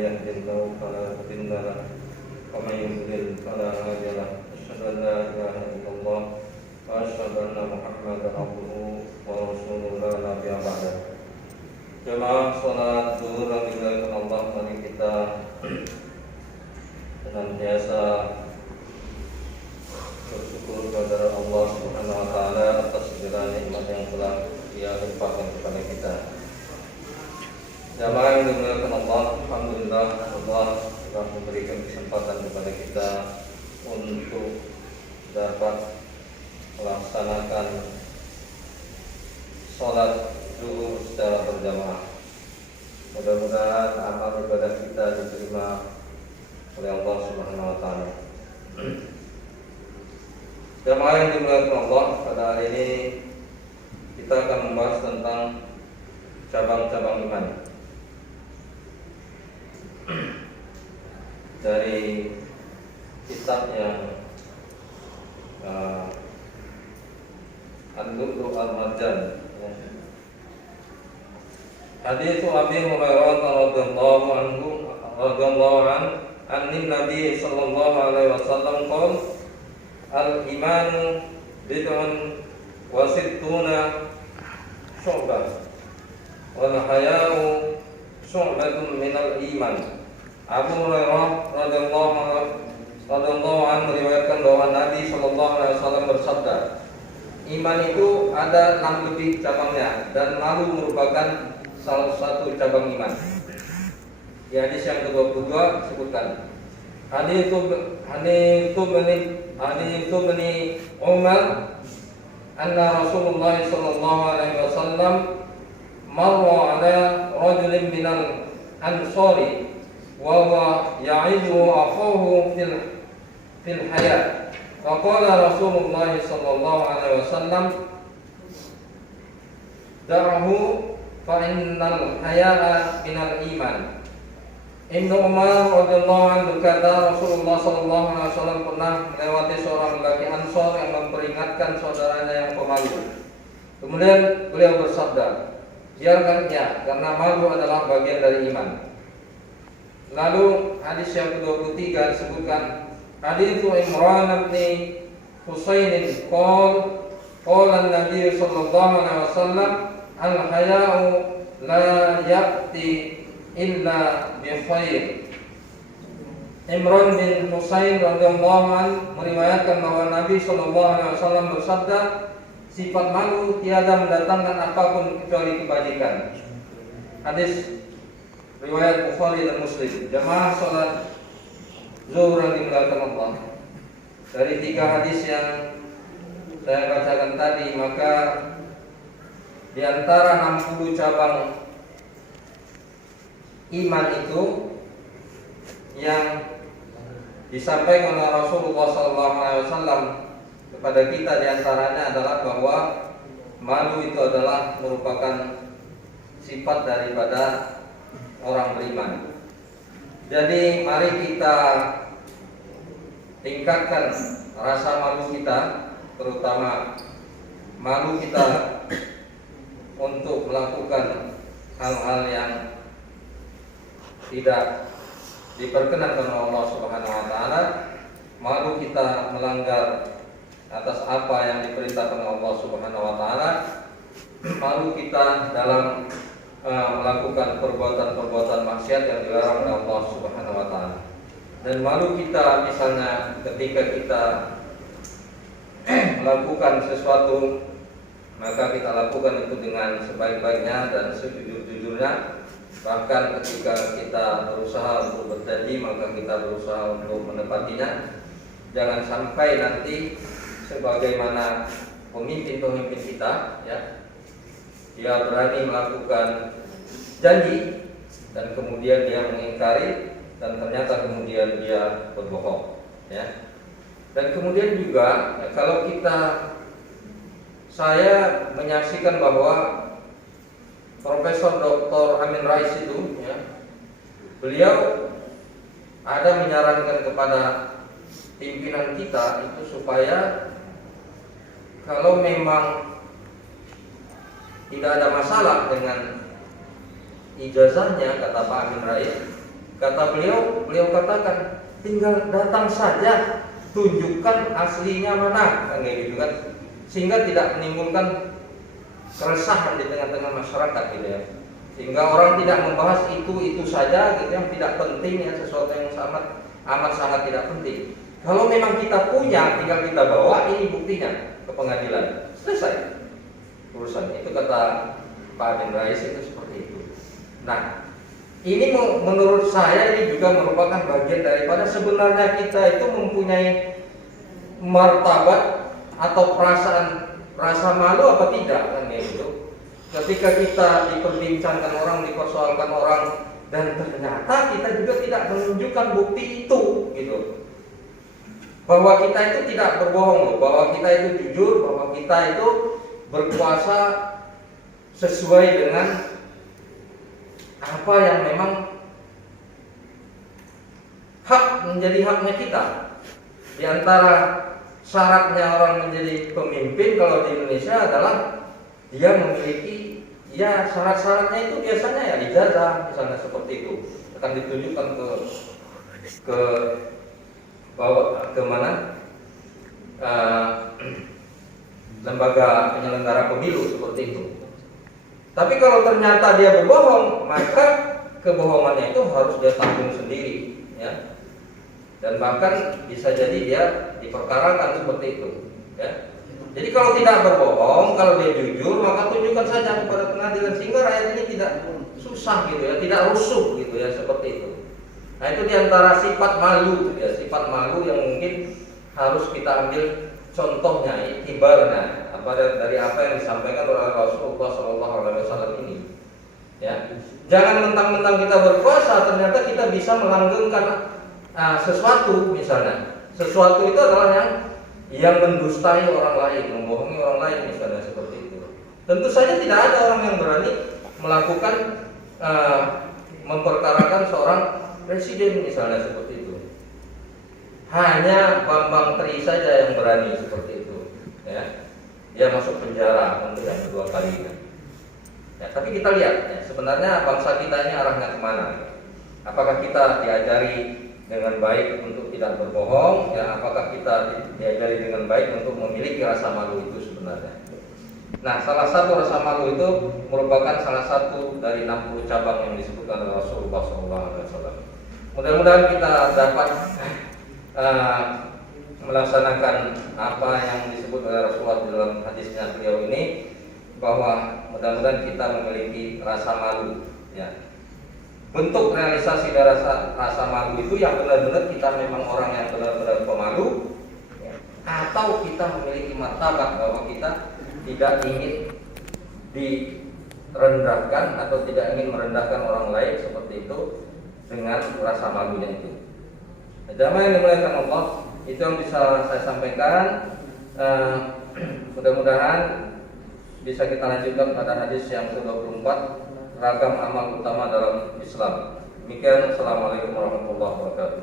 يهد الله فلا مضل له ومن يضلل فلا هادي له أشهد أن لا إله إلا الله وأشهد أن محمدا عبده ورسوله لا نبي بعده. Jemaah salat zuhur yang dimuliakan Allah, mari kita senantiasa bersyukur kepada Allah Subhanahu wa taala atas segala nikmat yang telah Dia limpahkan kepada kita. Jemaah yang dimuliakan Allah, alhamdulillah Allah telah memberikan kesempatan kepada kita untuk dapat melaksanakan salat zuhur secara berjamaah. Mudah-mudahan amal ibadah kita diterima oleh Allah Subhanahu wa taala. Jamaah yang dimuliakan Allah, pada hari ini kita akan membahas tentang cabang-cabang iman. Dari kitab yang Al-Lu'lu' Al-Marjan. Hadits Abi Hurairah radhiyallahu anhu Nabi sallallahu alaihi wasallam qala al-imanu bid'un wa sittuna syu'bah wal haya'u syu'batun minal iman. Abu Hurairah radhiyallahu anhu meriwayatkan bahwa Nabi sallallahu alaihi wasallam bersabda, iman itu ada 6 lebih cabangnya dan malu merupakan salah satu cabang iman. Di hadis yang ke-22 disebutkan, hadits bin Umar anna Rasulullah sallallahu alaihi wasallam marra ala rajulin minal ansari wa huwa ya'idu akhahu fil hayat. Faqala Rasulullah sallallahu alaihi wasallam da'hu fa innal haya'a minal iman. Ibnu Umar radhiyallahu anhu berkata, Rasulullah sallallahu alaihi wasallam pernah melewati seorang lelaki Ansor yang memperingatkan saudaranya yang pemalu. Kemudian beliau bersabda, biarkannya karena malu adalah bagian dari iman. Lalu hadis yang ke-23 disebutkan, hadits Imran bin Husain qala an-nabiy sallallahu alaihi wasallam al-haya'u la ya'ti illa bi khair. Imran bin Husain radhiyallahu anhu meriwayatkan bahwa Nabi sallallahu alaihi wasallam bersabda, sifat malu tiada mendatangkan apapun kecuali kebajikan. Hadis riwayat Bukhari dan Muslim. Jamaah salat zuhur yang dimuliakan Allah, dari 3 hadis yang saya bacakan tadi, maka di antara 60 cabang iman itu yang disampaikan oleh Rasulullah SAW kepada kita, di antaranya adalah bahwa malu itu adalah merupakan sifat daripada orang beriman. Jadi mari kita tingkatkan rasa malu kita, terutama malu kita untuk melakukan hal-hal yang tidak diperkenankan oleh Allah Subhanahu wa taala. Malu kita melanggar atas apa yang diperintahkan oleh Allah Subhanahu wa taala. Malu kita dalam melakukan perbuatan-perbuatan maksiat yang dilarang oleh Allah Subhanahu wa taala. Dan malu kita misalnya ketika kita melakukan sesuatu, maka kita lakukan itu dengan sebaik-baiknya dan sejujur-jujurnya. Bahkan ketika kita berusaha untuk berjanji, maka kita berusaha untuk menepatinya. Jangan sampai nanti sebagaimana pemimpin-pemimpin kita, ya, dia berani melakukan janji dan kemudian dia mengingkari dan ternyata kemudian dia berbohong, ya. Dan kemudian juga kalau saya menyaksikan bahwa Profesor Dr. Amin Rais itu, ya, beliau ada menyarankan kepada pimpinan kita itu supaya kalau memang tidak ada masalah dengan ijazahnya, kata Pak Amin Rais, Kata beliau katakan, tinggal datang saja, tunjukkan aslinya mana, kan gitu kan, sehingga tidak menimbulkan keresahan di tengah-tengah masyarakat gitu ya, sehingga orang tidak membahas itu saja gitu yang tidak penting ya, sesuatu yang amat sangat tidak penting. Kalau memang kita punya, tinggal kita bawa, ini buktinya ke pengadilan, selesai urusan. Itu kata Pak Amin Rais itu seperti itu. Nah, ini menurut saya ini juga merupakan bagian daripada sebenarnya kita itu mempunyai martabat atau rasa malu apa tidak kan gitu. Ketika kita diperbincangkan orang, dipersoalkan orang, dan ternyata kita juga tidak menunjukkan bukti itu gitu. Bahwa kita itu tidak berbohong, bahwa kita itu jujur, bahwa kita itu berkuasa sesuai dengan apa yang memang menjadi haknya kita. Di antara syaratnya orang menjadi pemimpin kalau di Indonesia adalah dia memiliki ya syarat-syaratnya itu biasanya ya ijazah misalnya seperti itu, akan ditunjukkan ke mana lembaga penyelenggara pemilu seperti itu. Tapi kalau ternyata dia berbohong, maka kebohongannya itu harus dia tanggung sendiri ya. Dan bahkan bisa jadi dia diperkarakan seperti itu ya. Jadi kalau tidak berbohong, kalau dia jujur, maka tunjukkan saja kepada pengadilan sehingga rakyat ini tidak susah gitu ya, tidak rusuh gitu ya, seperti itu. Nah, itu diantara sifat malu ya, sifat malu yang mungkin harus kita ambil contohnya, iktibarnya dari apa yang disampaikan oleh Rasulullah SAW ini. Ya, jangan mentang-mentang kita berpuasa ternyata kita bisa melanggengkan sesuatu misalnya. Sesuatu itu adalah yang mendustai orang lain, membohongi orang lain misalnya seperti itu. Tentu saja tidak ada orang yang berani melakukan memperkarakan seorang presiden misalnya seperti itu. Hanya Bambang Tri saja yang berani seperti itu. Ya, dia masuk penjara untuk yang kedua kalinya. Ya, tapi kita lihat ya, sebenarnya bangsa kita ini arahnya kemana? Apakah kita diajari dengan baik untuk tidak berbohong? Ya, apakah kita diajari dengan baik untuk memiliki rasa malu itu sebenarnya? Nah, salah satu rasa malu itu merupakan salah satu dari 60 cabang yang disebutkan oleh Rasulullah SAW. Mudah-mudahan kita dapat melaksanakan apa yang disebut oleh Rasulullah dalam hadisnya beliau ini, bahwa mudah-mudahan kita memiliki rasa malu ya. Bentuk realisasi dari rasa malu itu yang benar-benar kita memang orang yang benar-benar pemalu ya, atau kita memiliki martabat bahwa kita tidak ingin direndahkan atau tidak ingin merendahkan orang lain seperti itu dengan rasa malunya itu. Jamaah yang dimuliakan Allah, itu yang bisa saya sampaikan. Mudah-mudahan bisa kita lanjutkan pada hadis yang ke-24, ragam amal utama dalam Islam. Demikian, assalamualaikum warahmatullahi wabarakatuh.